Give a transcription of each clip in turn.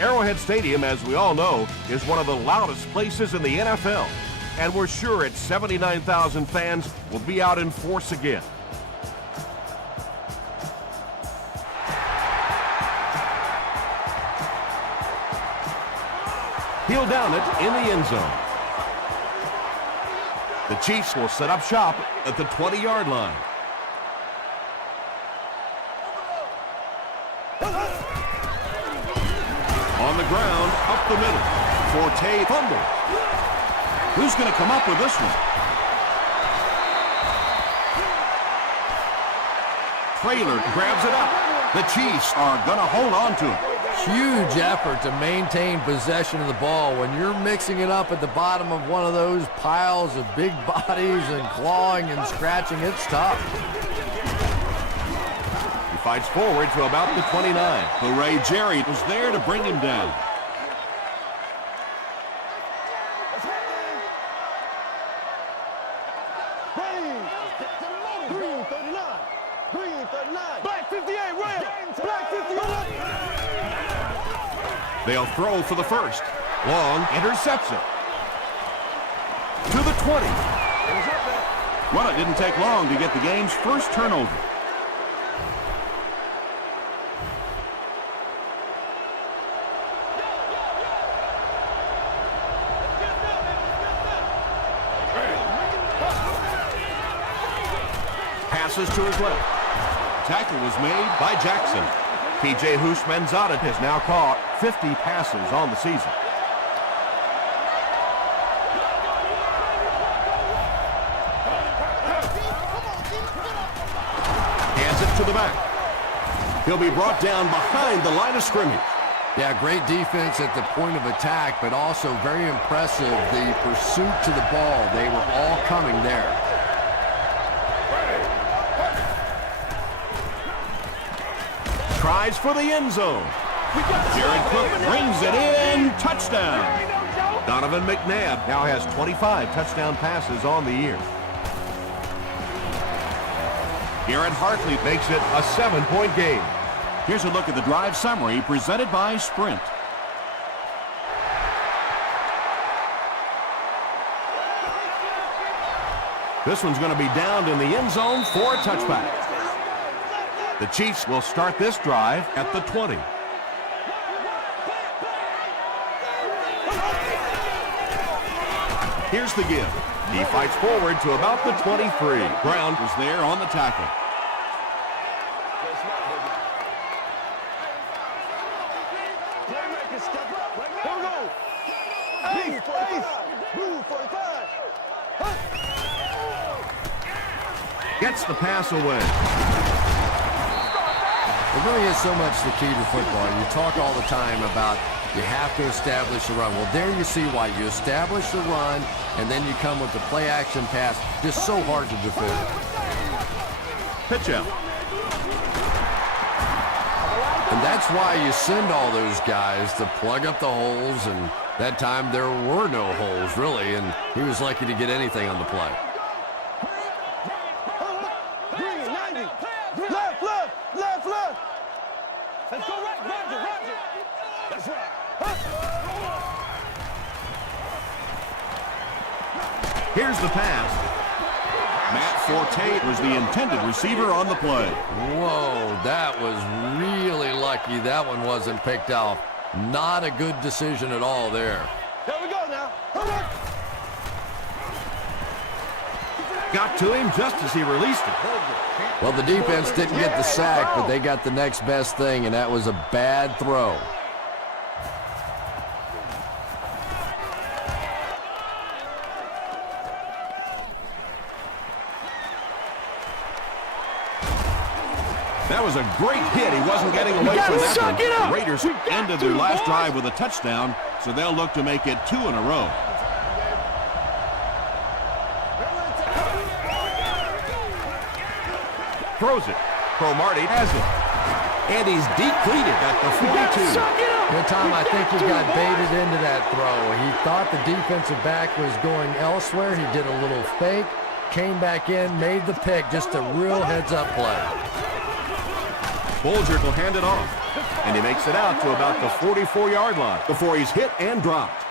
Arrowhead Stadium, as we all know, is one of the loudest places in the NFL. And we're sure its 79,000 fans will be out in force again. He'll down it in the end zone. The Chiefs will set up shop at the 20-yard line. On the ground, up the middle. Forte fumble. Who's going to come up with this one? Traylor grabs it up. The Chiefs are going to hold on to it. Huge effort to maintain possession of the ball. When you're mixing it up at the bottom of one of those piles of big bodies and clawing and scratching, it's tough. He fights forward to about the 29. Hooray, Jerry was there to bring him down. They'll throw for the first. Long intercepts it. To the 20. Well, it didn't take long to get the game's first turnover. Passes to his left. Tackle was made by Jackson. P.J. Houshmandzadeh has now caught 50 passes on the season. Hands it to the back. He'll be brought down behind the line of scrimmage. Yeah, great defense at the point of attack, but also very impressive, the pursuit to the ball. They were all coming there. Tries for the end zone. Jared Cook brings it in. Touchdown. Donovan McNabb now has 25 touchdown passes on the year. Garrett Hartley makes it a 7-point game. Here's a look at the drive summary presented by Sprint. This one's going to be downed in the end zone for a touchback. The Chiefs will start this drive at the 20. Here's the give. He fights forward to about the 23. Brown was there on the tackle. Gets the pass away. It really is so much the key to football. You talk all the time about you have to establish the run. Well, there you see why. You establish the run, and then you come with the play-action pass. Just so hard to defend. Pitch out. And that's why you send all those guys to plug up the holes, and that time there were no holes, really, and he was lucky to get anything on the play. Let's go right, Roger. That's right. Here's the pass. Matt Forte was the intended receiver on the play. Whoa, that was really lucky that one wasn't picked off. Not a good decision at all there. There we go now. Got to him just as he released it. Well, the defense didn't get the sack, but they got the next best thing, and that was a bad throw. That was a great hit. He wasn't getting away from that one. The Raiders ended their last drive with a touchdown, so they'll look to make it 2 in a row. Throws it. Cromartie has it. And he's depleted at the 42. Good time, I think he got baited into that throw. He thought the defensive back was going elsewhere. He did a little fake, came back in, made the pick. Just a real heads-up play. Bulger will hand it off. And he makes it out to about the 44-yard line before he's hit and dropped.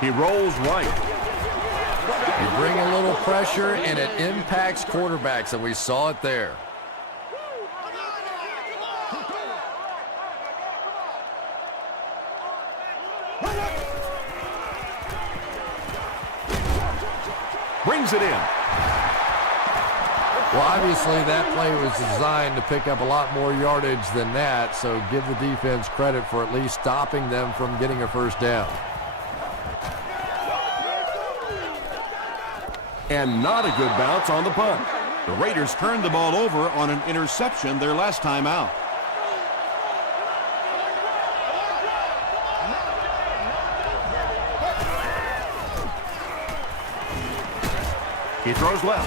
He rolls right. You bring a little pressure, and it impacts quarterbacks, and we saw it there. Brings it in. Well, obviously, that play was designed to pick up a lot more yardage than that, so give the defense credit for at least stopping them from getting a first down. And not a good bounce on the punt. The Raiders turned the ball over on an interception their last time out. He throws left.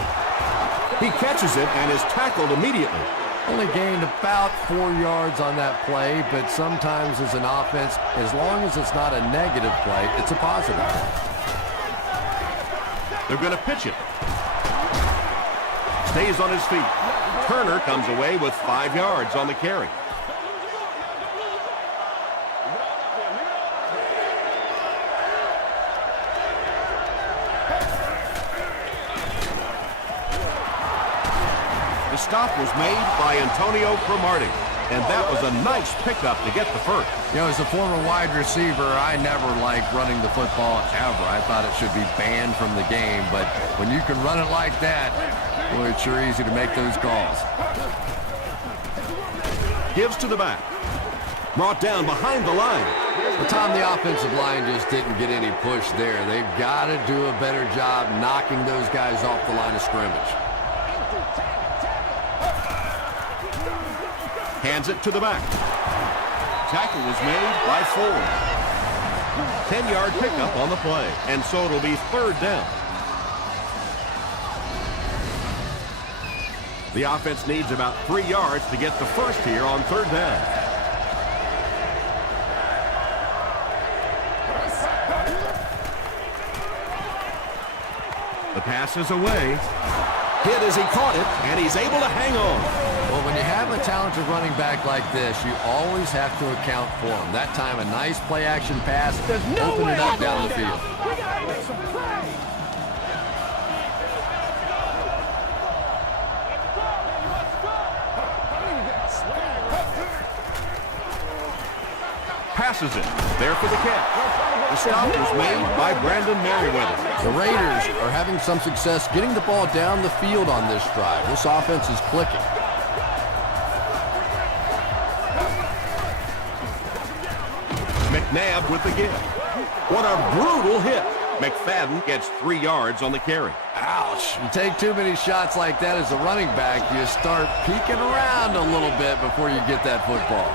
He catches it and is tackled immediately. Only gained about 4 yards on that play, but sometimes as an offense, as long as it's not a negative play, it's a positive. They're going to pitch it. Stays on his feet. Turner comes away with 5 yards on the carry. The stop was made by Antonio Cromartie, and that was a nice pickup to get the first. You know, as a former wide receiver, I never liked running the football ever. I thought it should be banned from the game, but when you can run it like that, boy, it's sure easy to make those calls. Gives to the back. Brought down behind the line. But Tom, the offensive line just didn't get any push there. They've got to do a better job knocking those guys off the line of scrimmage. Hands it to the back. Tackle was made by Ford. 10-yard pickup on the play, and so it'll be third down. The offense needs about 3 yards to get the first here on third down. The pass is away. Hit as he caught it, and he's able to hang on. Well, when you have a talented running back like this, you always have to account for him. That time, a nice play-action pass, open it up down the field. Passes it. There for the catch. The stop was made by Brandon Merriweather. The Raiders are having some success getting the ball down the field on this drive. This offense is clicking. McNabb with the give. What a brutal hit. McFadden gets 3 yards on the carry. Ouch. You take too many shots like that as a running back, you start peeking around a little bit before you get that football.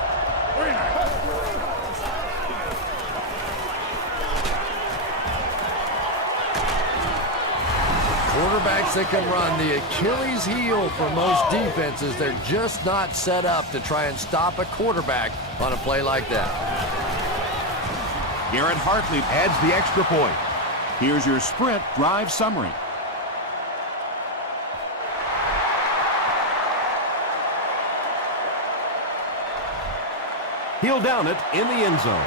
Quarterbacks that can run, the Achilles heel for most defenses. They're just not set up to try and stop a quarterback on a play like that. Garrett Hartley adds the extra point. Here's your sprint drive summary. He'll down it in the end zone.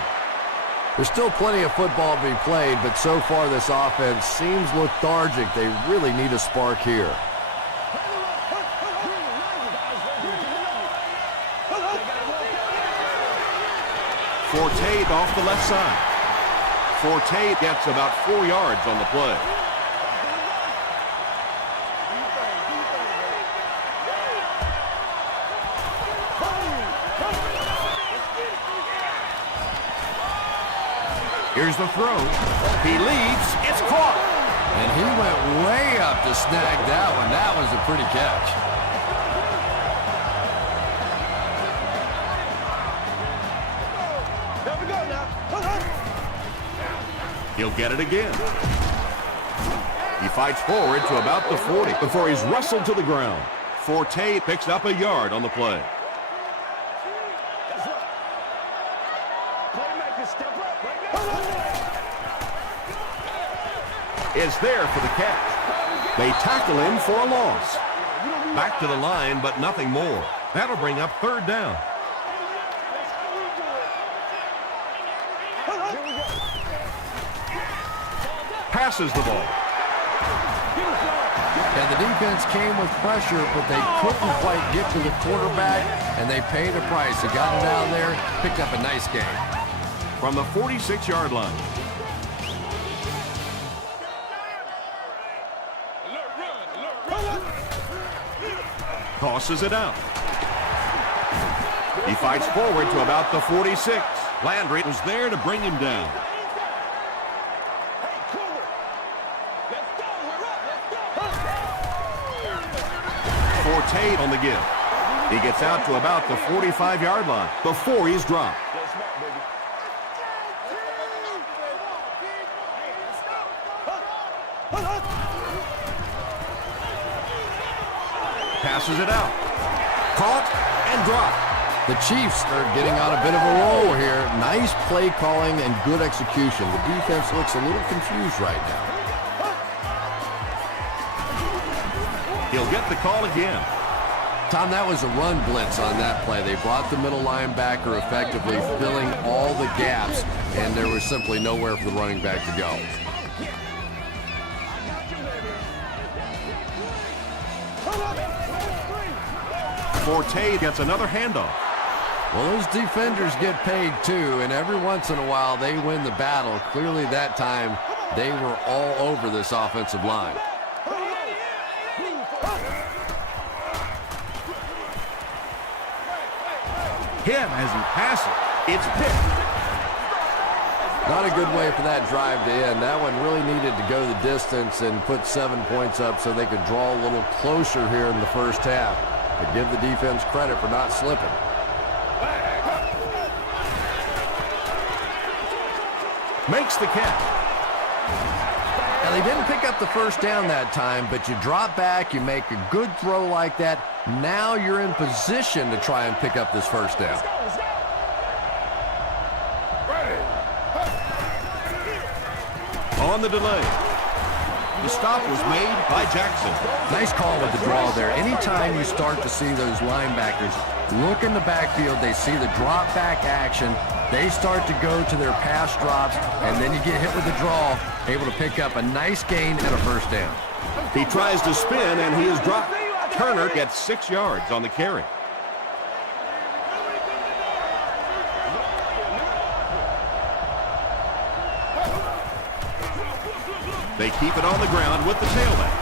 There's still plenty of football to be played, but so far this offense seems lethargic. They really need a spark here. Forte off the left side. Forte gets about 4 yards on the play. Here's the throw. He leads. It's caught. And he went way up to snag that one. That was a pretty catch. There we go now. He'll get it again. He fights forward to about the 40 before he's wrestled to the ground. Forte picks up a yard on the play. Is there for the catch. They tackle him for a loss. Back to the line, but nothing more. That'll bring up third down. Passes the ball. And the defense came with pressure, but they couldn't quite get to the quarterback, and they paid a price. They got it out of there, picked up a nice game. From the 46-yard line. Tosses it out. He fights forward to about the 46. Landry was there to bring him down. Forte on the give. He gets out to about the 45-yard line before he's dropped. Passes it out. Caught and dropped. The Chiefs are getting on a bit of a roll here. Nice play calling and good execution. The defense looks a little confused right now. He'll get the call again. Tom, that was a run blitz on that play. They brought the middle linebacker effectively filling all the gaps, and there was simply nowhere for the running back to go. Forte gets another handoff. Well, those defenders get paid too, and every once in a while they win the battle. Clearly that time they were all over this offensive line. Hit as he passes. It's picked. Not a good way for that drive to end. That one really needed to go the distance and put 7 points up so they could draw a little closer here in the first half. But give the defense credit for not slipping. Makes the catch. Now, they didn't pick up the first down that time, but you drop back, you make a good throw like that. Now you're in position to try and pick up this first down. On the delay. The stop was made by Jackson. Nice call with the draw there. Anytime you start to see those linebackers look in the backfield, they see the drop back action, they start to go to their pass drops, and then you get hit with the draw, able to pick up a nice gain and a first down. He tries to spin, and he is dropped. Turner gets 6 yards on the carry. They keep it on the ground with the tailback.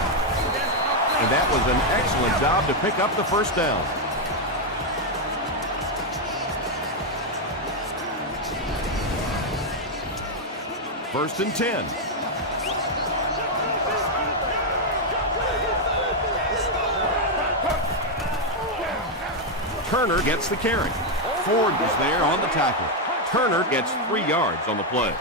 And that was an excellent job to pick up the first down. First and 10. Turner gets the carry. Ford was there on the tackle. Turner gets 3 yards on the play.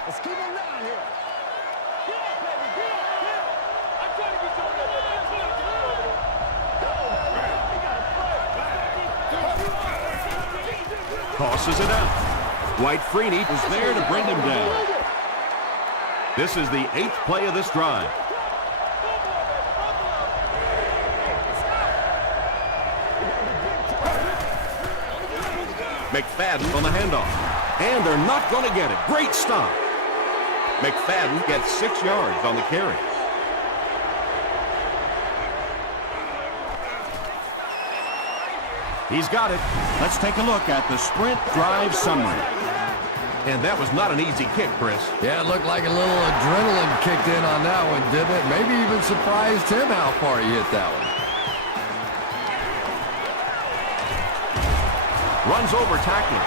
Tosses it out. Dwight Freeney was there to bring him down. This is the 8th play of this drive. McFadden on the handoff. And they're not going to get it. Great stop. McFadden gets 6 yards on the carry. He's got it. Let's take a look at the sprint drive summary. And that was not an easy kick, Chris. Yeah, it looked like a little adrenaline kicked in on that one, didn't it? Maybe even surprised him how far he hit that one. Runs over tackling.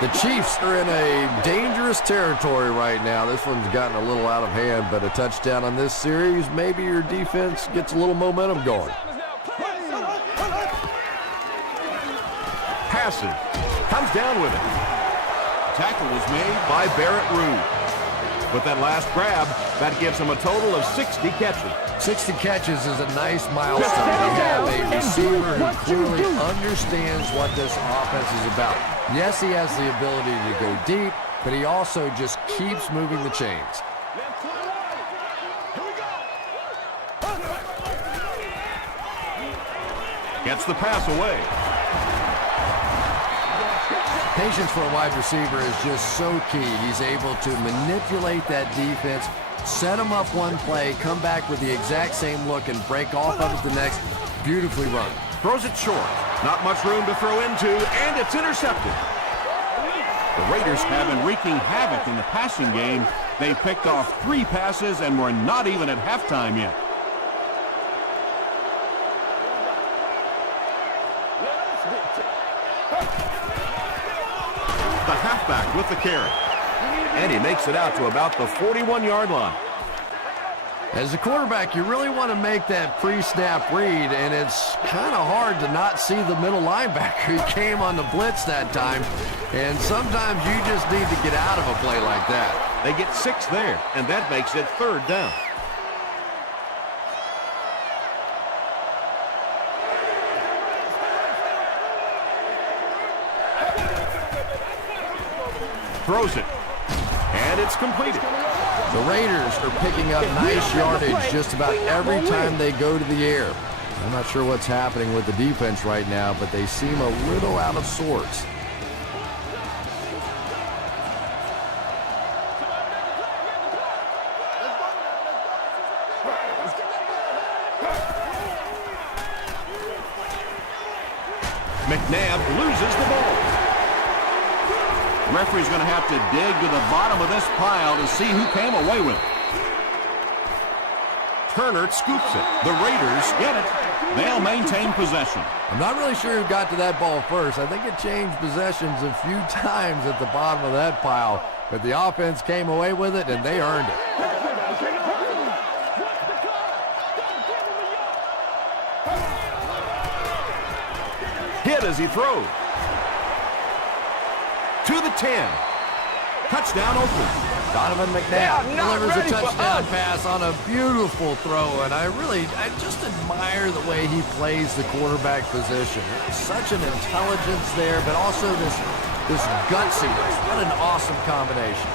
The Chiefs are in a dangerous territory right now. This one's gotten a little out of hand, but a touchdown on this series, maybe your defense gets a little momentum going. Passes. Comes down with it. Tackle was made by Barrett Ruud. With that last grab, that gives him a total of 60 catches. 60 catches is a nice milestone. You have a receiver who clearly understands what this offense is about. Yes, he has the ability to go deep. but he also just keeps moving the chains. Gets the pass away. Patience for a wide receiver is just so key. He's able to manipulate that defense, set him up one play, come back with the exact same look, and break off of it the next. Beautifully run. Throws it short. Not much room to throw into, and it's intercepted. The Raiders have been wreaking havoc in the passing game. They picked off 3 passes, and we're not even at halftime yet. The halfback with the carry. And he makes it out to about the 41-yard line. As a quarterback, you really want to make that pre-snap read, and it's kind of hard to not see the middle linebacker. He came on the blitz that time, and sometimes you just need to get out of a play like that. They get 6 there, and that makes it 3rd down. Throws it, and it's completed. The Raiders are picking up nice yardage just about every time they go to the air. I'm not sure what's happening with the defense right now, but they seem a little out of sorts. McNabb loses the ball. Referee's going to have to dig to the bottom of this pile to see who came away with it. Turner scoops it. The Raiders get it. They'll maintain possession. I'm not really sure who got to that ball first. I think it changed possessions a few times at the bottom of that pile, but the offense came away with it, and they earned it. Hit as he throws. To the 10. Touchdown Oakland. Donovan McNabb delivers a touchdown pass on a beautiful throw, and I just admire the way he plays the quarterback position. Such an intelligence there, but also this gutsiness. What an awesome combination.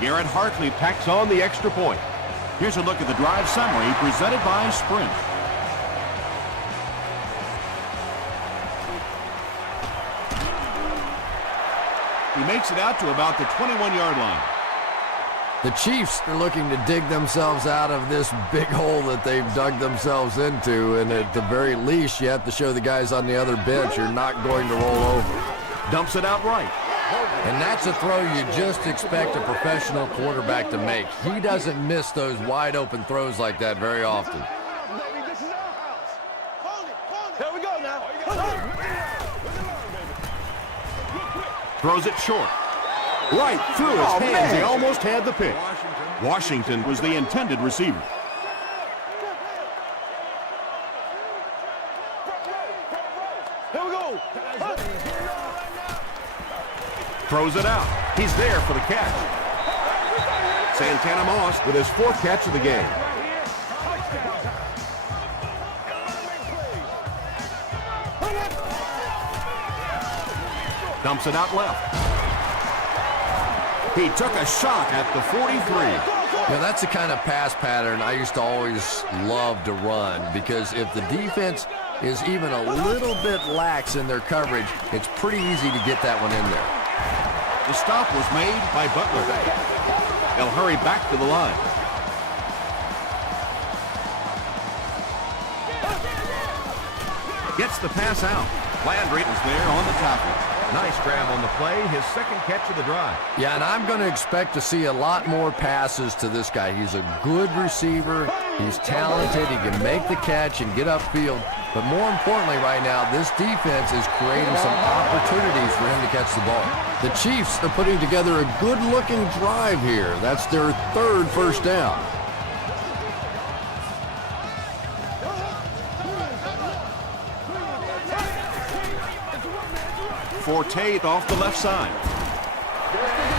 Garrett Hartley packs on the extra point. Here's a look at the drive summary presented by Sprint. He makes it out to about the 21-yard line. The Chiefs are looking to dig themselves out of this big hole that they've dug themselves into, and at the very least, you have to show the guys on the other bench you're not going to roll over. Dumps it out right. And that's a throw you just expect a professional quarterback to make. He doesn't miss those wide-open throws like that very often. Here we go now. Throws it short. Right through his hands. Man. He almost had the pick. Washington was the intended receiver. Here we go. Throws it out. He's there for the catch. Santana Moss with his 4th catch of the game. Dumps it out left. He took a shot at the 43. Yeah, that's the kind of pass pattern I used to always love to run, because if the defense is even a little bit lax in their coverage, it's pretty easy to get that one in there. The stop was made by Butler. They'll hurry back to the line. Gets the pass out. Landry is there on the tackle. Nice grab on the play, his 2nd catch of the drive. Yeah, and I'm going to expect to see a lot more passes to this guy. He's a good receiver. He's talented. He can make the catch and get upfield. But more importantly right now, this defense is creating some opportunities for him to catch the ball. The Chiefs are putting together a good-looking drive here. That's their 3rd first down. Forte off the left side.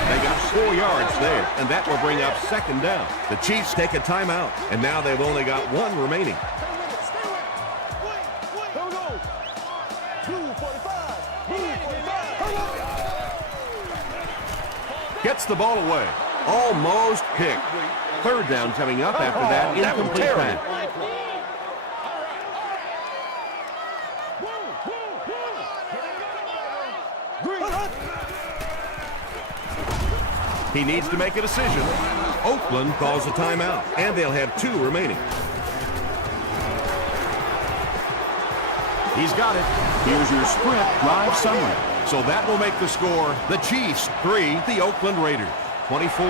They got 4 yards there, and that will bring up 2nd down. The Chiefs take a timeout, and now they've only got 1 remaining. Here we go. 2:45. Gets the ball away. Almost picked. Third down coming up after that incomplete pass. He needs to make a decision. Oakland calls a timeout, and they'll have 2 remaining. He's got it. Here's your sprint drive summary. So that will make the score the Chiefs 3, the Oakland Raiders 24.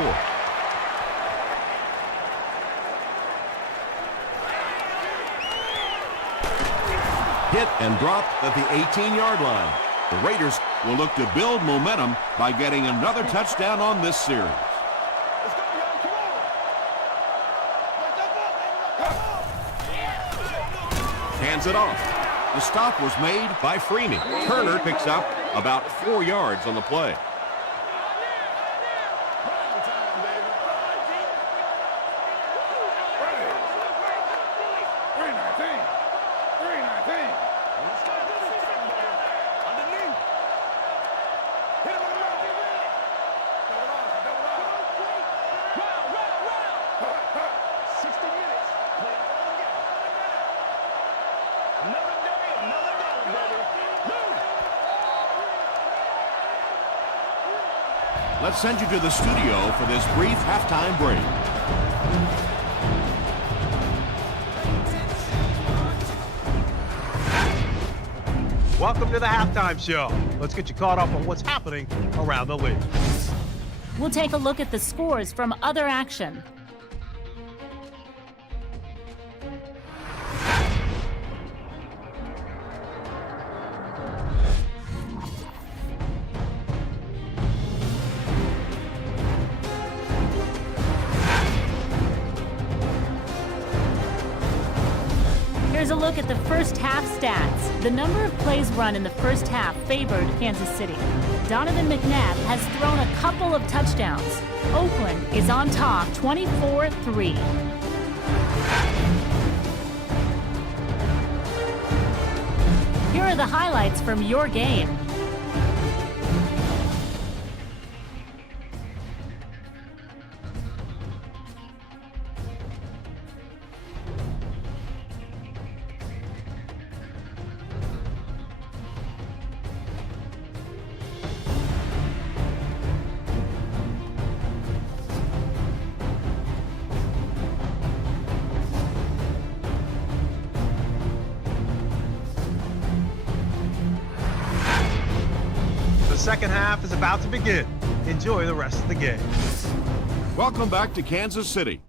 Hit and dropped at the 18-yard line. The Raiders will look to build momentum by getting another touchdown on this series. Hands it off. The stop was made by Freeney. Turner picks up about 4 yards on the play. Let's send you to the studio for this brief halftime break. Welcome to the halftime show. Let's get you caught up on what's happening around the league. We'll take a look at the scores from other action. Here's a look at the first half stats. The number of plays run in the first half favored Kansas City. Donovan McNabb has thrown a couple of touchdowns. Oakland is on top 24-3. Here are the highlights from your game. The second half is about to begin. Enjoy the rest of the game. Welcome back to Kansas City.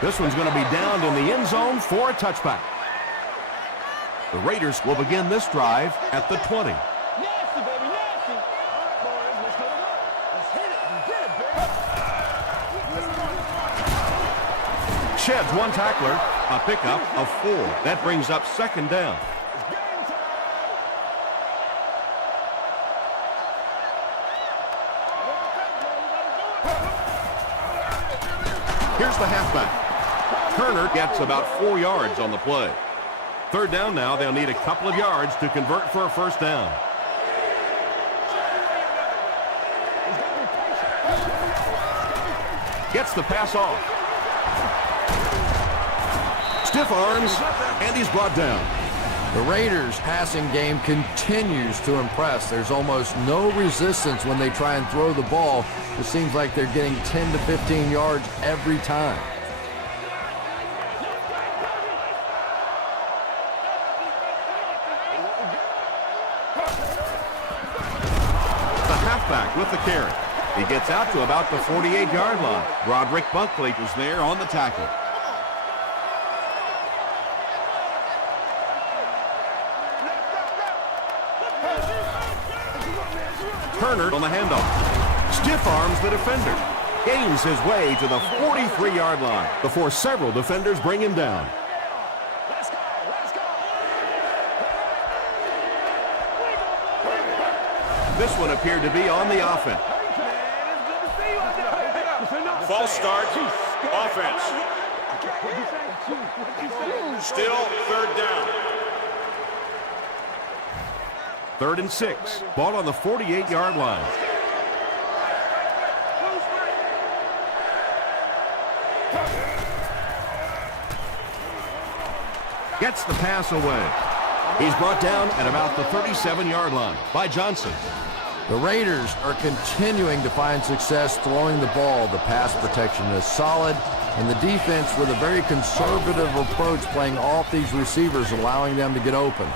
This one's going to be downed in the end zone for a touchback. The Raiders will begin this drive at the 20. Nasty, baby, nasty. All right, boys, let's go to work. Let's hit it. You did it, baby. Sheds one tackler, a pickup of 4. That brings up second down. It's game time. Here's the halfback. Turner gets about 4 yards on the play. Third down now, they'll need a couple of yards to convert for a first down. Gets the pass off. Stiff arms, and he's brought down. The Raiders' passing game continues to impress. There's almost no resistance when they try and throw the ball. It seems like they're getting 10 to 15 yards every time. The halfback with the carry. He gets out to about the 48-yard line. Roderick Bunkley was there on the tackle. Turner on the handoff. Stiff arms the defender. Gains his way to the 43-yard line before several defenders bring him down. Let's go. Let's go. This one appeared to be on the offense. Man, it's good to see you out there. False start. offense. Still third down. 3rd and 6. Ball on the 48-yard line. Gets the pass away. He's brought down at about the 37-yard line by Johnson. The Raiders are continuing to find success throwing the ball. The pass protection is solid, and the defense with a very conservative approach playing off these receivers, allowing them to get open.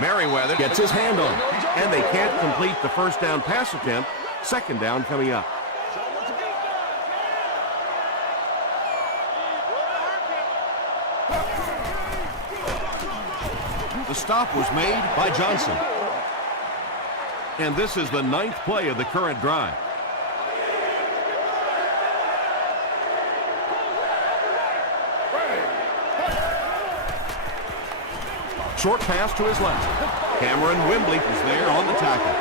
Merriweather gets his hand on it, and they can't complete the first down pass attempt. 2nd down coming up. The stop was made by Johnson. And this is the 9th play of the current drive. Short pass to his left. Cameron Wembley is there on the tackle.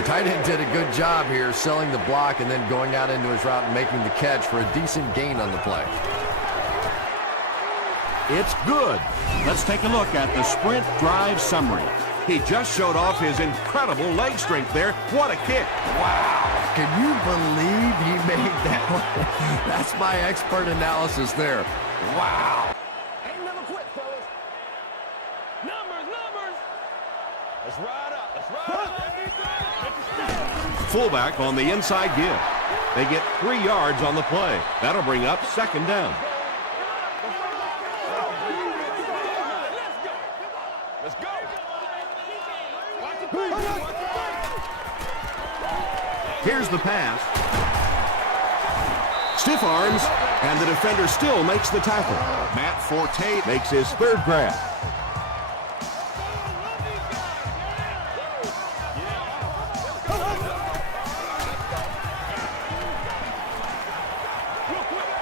The tight end did a good job here selling the block and then going out into his route and making the catch for a decent gain on the play. It's good. Let's take a look at the sprint drive summary. He just showed off his incredible leg strength there. What a kick. Wow. Can you believe he made that one? That's my expert analysis there. Wow. Ain't never quit, fellas. Numbers. Let's ride up. Fullback on the inside give. They get 3 yards on the play. That'll bring up 2nd down. Let's go. Here's the pass. Stiff arms, and the defender still makes the tackle. Matt Forte makes his 3rd grab.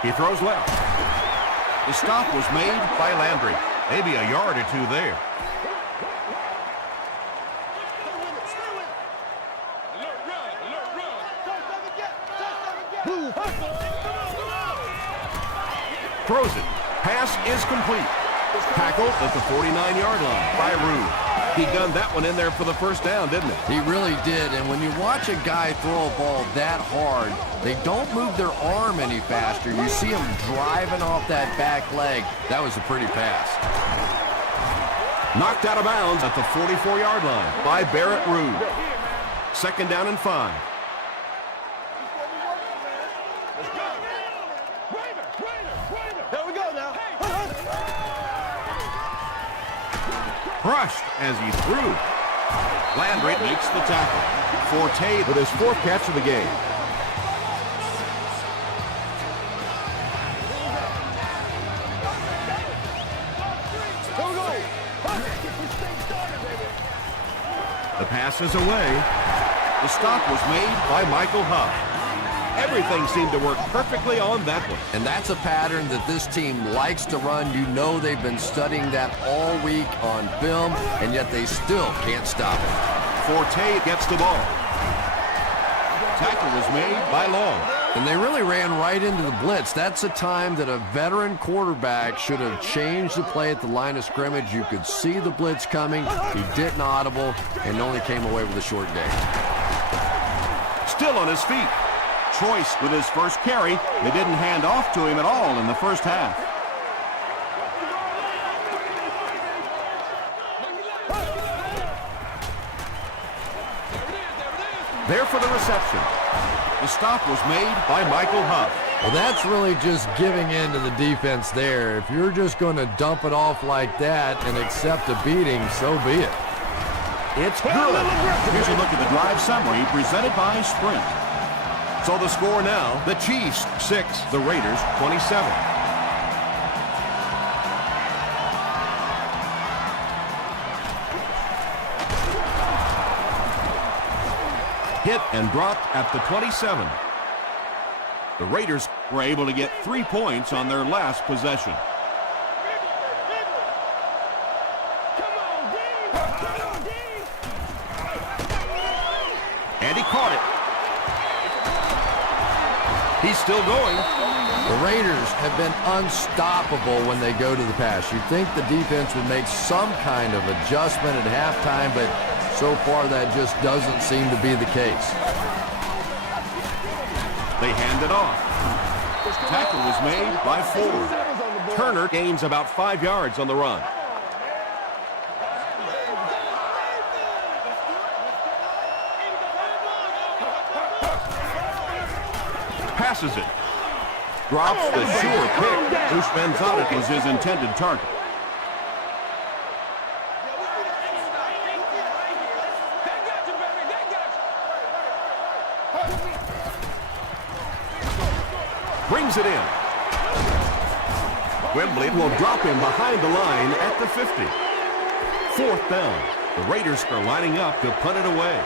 He throws left. The stop was made by Landry. Maybe a yard or 2 there. Throws it. Pass is complete. Tackle at the 49-yard line by Rude. He gunned that one in there for the first down, didn't he? He really did, and when you watch a guy throw a ball that hard, they don't move their arm any faster. You see him driving off that back leg. That was a pretty pass. Knocked out of bounds at the 44-yard line by Barrett Rude. 2nd down and 5. Here we go now. Crushed as he threw. Landry makes the tackle. Forte with his 4th catch of the game. The pass is away. The stop was made by Michael Huff. Everything seemed to work perfectly on that one. And that's a pattern that this team likes to run. You know they've been studying that all week on film, and yet they still can't stop it. Forte gets the ball. Tackle was made by Long. And they really ran right into the blitz. That's a time that a veteran quarterback should have changed the play at the line of scrimmage. You could see the blitz coming. He didn't audible and only came away with a short gain. Still on his feet. Choice with his first carry. They didn't hand off to him at all in the first half. There for the reception. The stop was made by Michael Huff. Well, that's really just giving in to the defense there. If you're just going to dump it off like that and accept a beating, so be it. It's good. Here's a look at the drive summary presented by Sprint. So the score now, the Chiefs 6, the Raiders 27. Hit and dropped at the 27. The Raiders were able to get 3 points on their last possession. And he caught it. He's still still going. The Raiders have been unstoppable when they go to the pass. You'd think the defense would make some kind of adjustment at halftime, but so far that just doesn't seem to be the case. They hand it off. Tackle was made by Ford. Turner gains about 5 yards on the run. Passes it. Drops the sure pick. Bruce Van was his intended target. Brings it in. Wembley will drop him behind the line at the 50. 4th down. The Raiders are lining up to punt it away.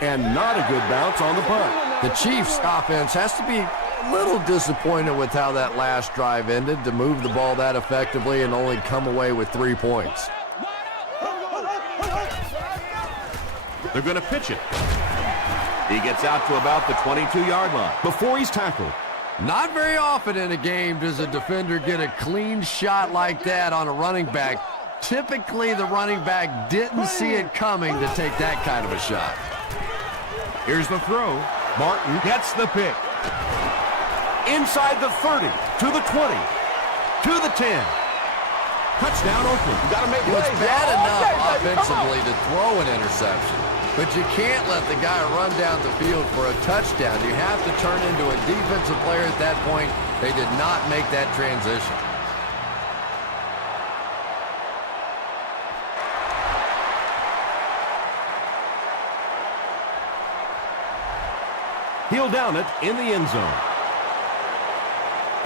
And not a good bounce on the punt. The Chiefs offense has to be a little disappointed with how that last drive ended, to move the ball that effectively and only come away with 3 points. They're going to pitch it. He gets out to about the 22-yard line before he's tackled. Not very often in a game does a defender get a clean shot like that on a running back. Typically, the running back didn't see it coming to take that kind of a shot. Here's the throw. Martin gets the pick. Inside the 30, to the 20, to the 10. Touchdown, Oakland. You got to make It was plays. bad All enough day, baby. offensively to throw an interception, but you can't let the guy run down the field for a touchdown. You have to turn into a defensive player at that point. They did not make that transition. He'll down it in the end zone.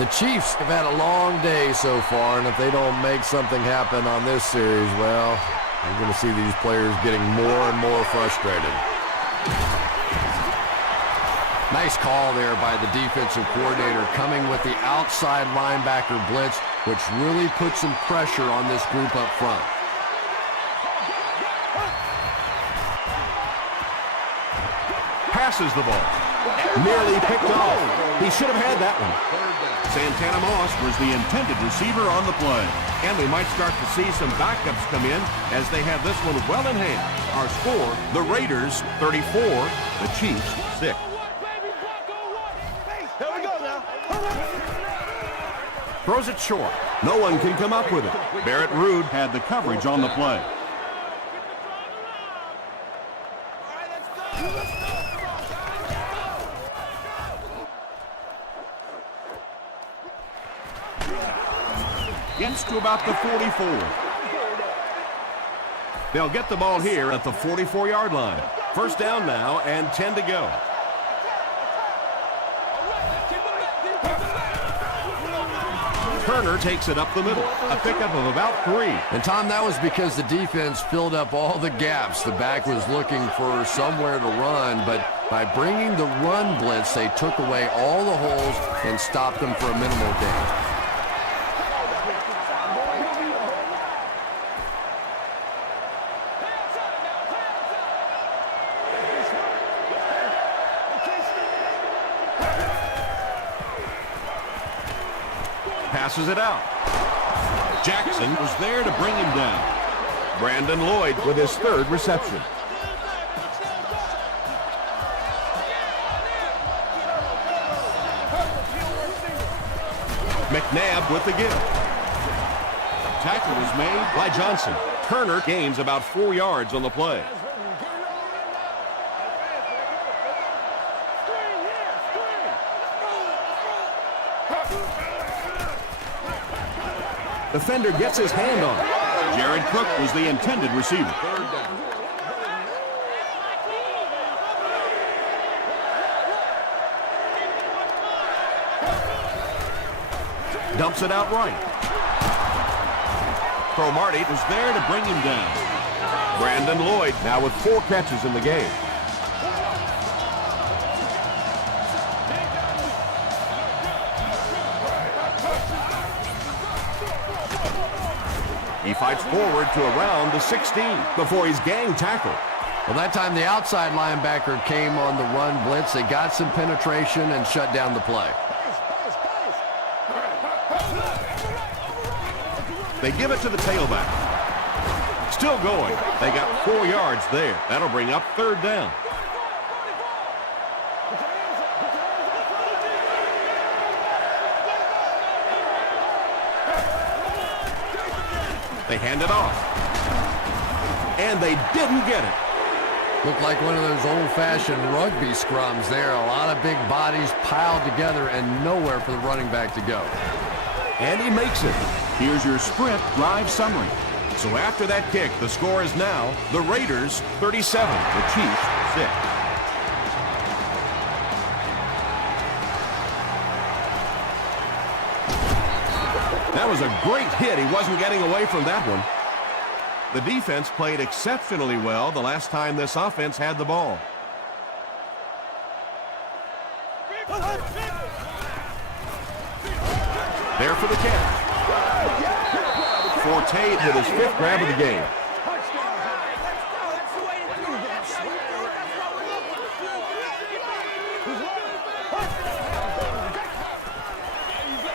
The Chiefs have had a long day so far, and if they don't make something happen on this series, well, you're going to see these players getting more and more frustrated. Nice call there by the defensive coordinator, coming with the outside linebacker blitz, which really puts some pressure on this group up front. Passes the ball. Nearly picked off. He should have had that one. Santana Moss was the intended receiver on the play. And we might start to see some backups come in as they have this one well in hand. Our score, the Raiders 34, the Chiefs 6. Here we go now. Throws it short. No one can come up with it. Barrett Ruud had the coverage on the play. Gets to about the 44. They'll get the ball here at the 44-yard line. First down now and 10 to go. Turner takes it up the middle. A pickup of about 3. And, Tom, that was because the defense filled up all the gaps. The back was looking for somewhere to run, but by bringing the run blitz, they took away all the holes and stopped them for a minimal gain. Passes it out. Jackson was there to bring him down. Brandon Lloyd with his 3rd reception. McNabb with the give. Tackle was made by Johnson. Turner gains about 4 yards on the play. Defender gets his hand on it. Jared Cook was the intended receiver. Dumps it out right. Cromartie was there to bring him down. Brandon Lloyd now with 4 catches in the game. He fights forward to around the 16 before he's gang tackled. Well, that time the outside linebacker came on the run blitz. They got some penetration and shut down the play. They give it to the tailback. Still going. They got 4 yards there. That'll bring up 3rd down. They hand it off. And they didn't get it. Looked like one of those old-fashioned rugby scrums there. A lot of big bodies piled together and nowhere for the running back to go. And he makes it. Here's your sprint drive summary. So after that kick, the score is now the Raiders 37, the Chiefs 6. That was a great hit. He wasn't getting away from that one. The defense played exceptionally well the last time this offense had the ball. There for the catch. Forte with his 5th grab of the game.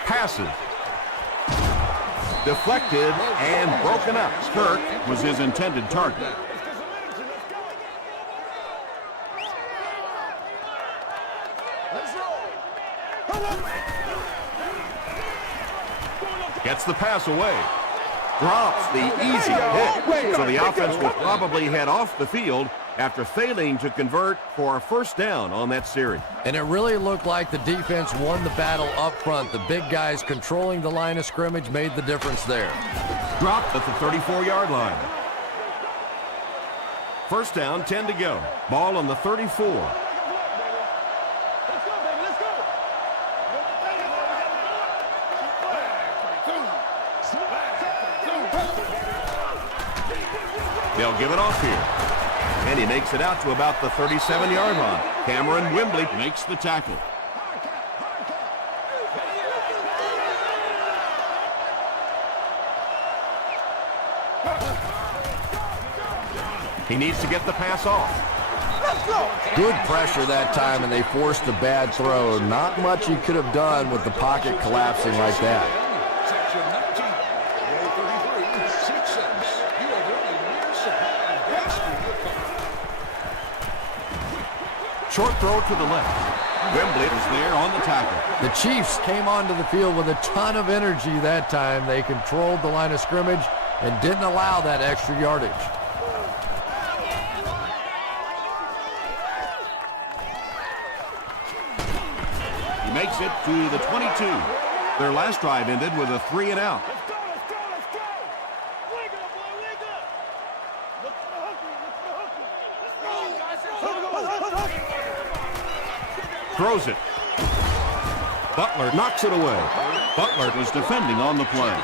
Passes. Deflected and broken up. Kirk was his intended target. Gets the pass away. Drops the easy hit. So the offense will probably head off the field after failing to convert for a 1st down on that series. And it really looked like the defense won the battle up front. The big guys controlling the line of scrimmage made the difference there. Dropped at the 34-yard line. 1st down, 10 to go. Ball on the 34. They'll give it off here. And he makes it out to about the 37-yard line. Cameron Wembley makes the tackle. He needs to get the pass off. Good pressure that time, and they forced a bad throw. Not much he could have done with the pocket collapsing like that. Short throw to the left. Wembley was there on the tackle. The Chiefs came onto the field with a ton of energy that time. They controlled the line of scrimmage and didn't allow that extra yardage. He makes it to the 22. Their last drive ended with a 3 and out. Throws it. Butler knocks it away. Butler was defending on the play.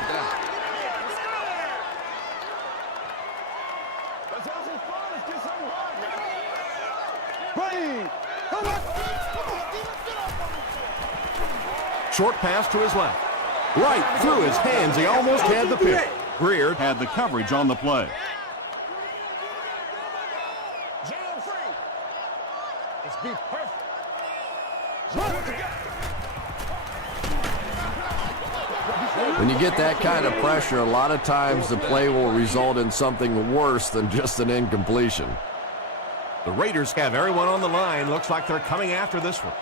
Short pass to his left. Right through his hands. He almost had the pick. Greer had the coverage on the play. Jam free. It's be perfect. When you get that kind of pressure, a lot of times the play will result in something worse than just an incompletion. The Raiders have everyone on the line. Looks like they're coming after this one.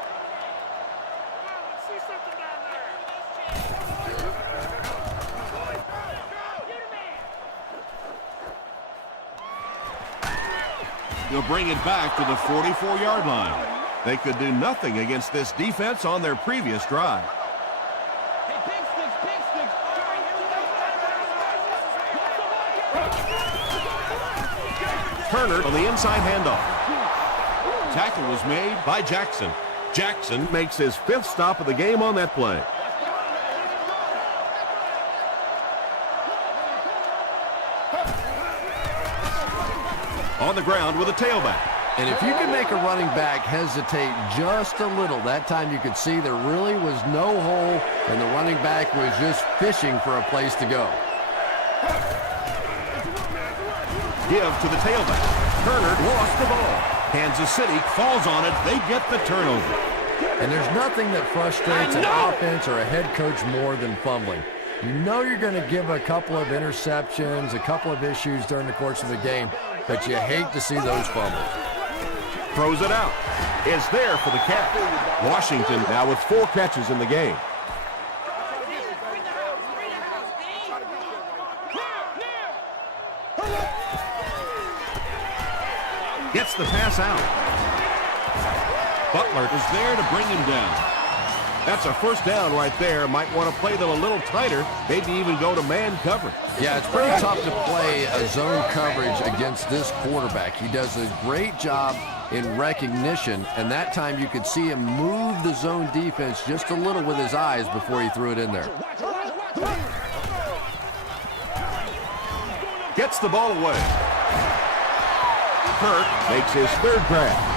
They'll bring it back to the 44-yard line. They could do nothing against this defense on their previous drive. Turner on the inside handoff. Tackle was made by Jackson. Jackson makes his 5th stop of the game on that play. On the ground with a tailback. And if you can make a running back hesitate just a little, that time you could see there really was no hole, and the running back was just fishing for a place to go. Give to the tailback. Turner lost the ball. Kansas City falls on it. They get the turnover. And there's nothing that frustrates an offense or a head coach more than fumbling. You know you're going to give a couple of interceptions, a couple of issues during the course of the game, but you hate to see those fumbles. Throws it out. It's there for the catch. Washington now with 4 catches in the game. Gets the pass out. Butler is there to bring him down. That's a first down right there. Might want to play them a little tighter, maybe even go to man coverage. Yeah, it's pretty tough to play a zone coverage against this quarterback. He does a great job in recognition, and that time you could see him move the zone defense just a little with his eyes before he threw it in there. Gets the ball away. Kirk makes his 3rd grab.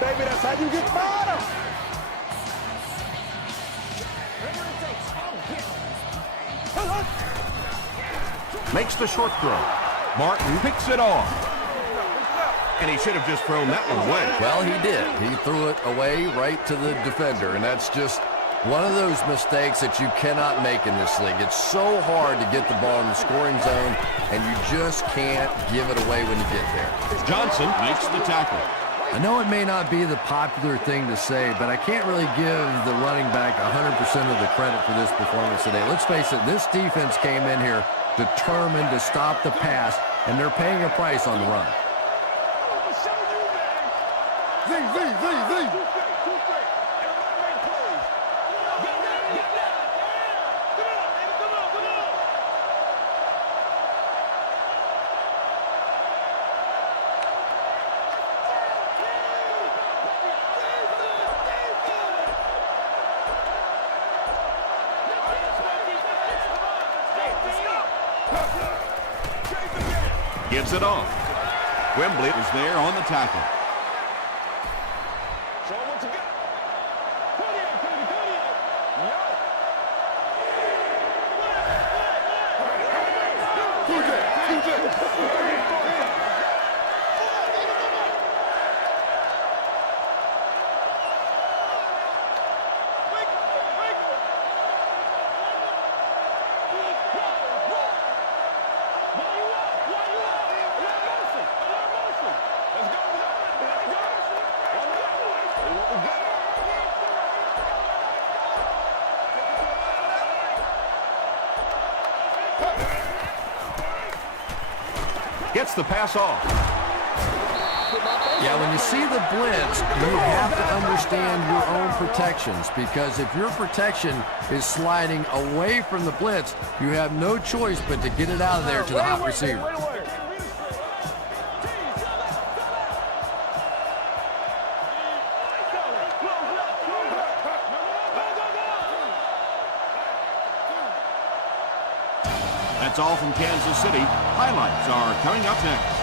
Baby, that's how you get fired up. Makes the short throw. Martin picks it off. And he should have just thrown that one away. Well, he did. He threw it away right to the defender, and that's just one of those mistakes that you cannot make in this league. It's so hard to get the ball in the scoring zone, and you just can't give it away when you get there. Johnson makes the tackle. I know it may not be the popular thing to say, but I can't really give the running back 100% of the credit for this performance today. Let's face it, this defense came in here determined to stop the pass, and they're paying a price on the run. Gives it off. Wembley is there on the tackle. Show 'em what you got. Put it, baby, put it. Gets the pass off. Yeah, when you see the blitz, you have to understand your own protections, because if your protection is sliding away from the blitz, you have no choice but to get it out of there to the hot receiver. That's all from Kansas City. Highlights are coming up next.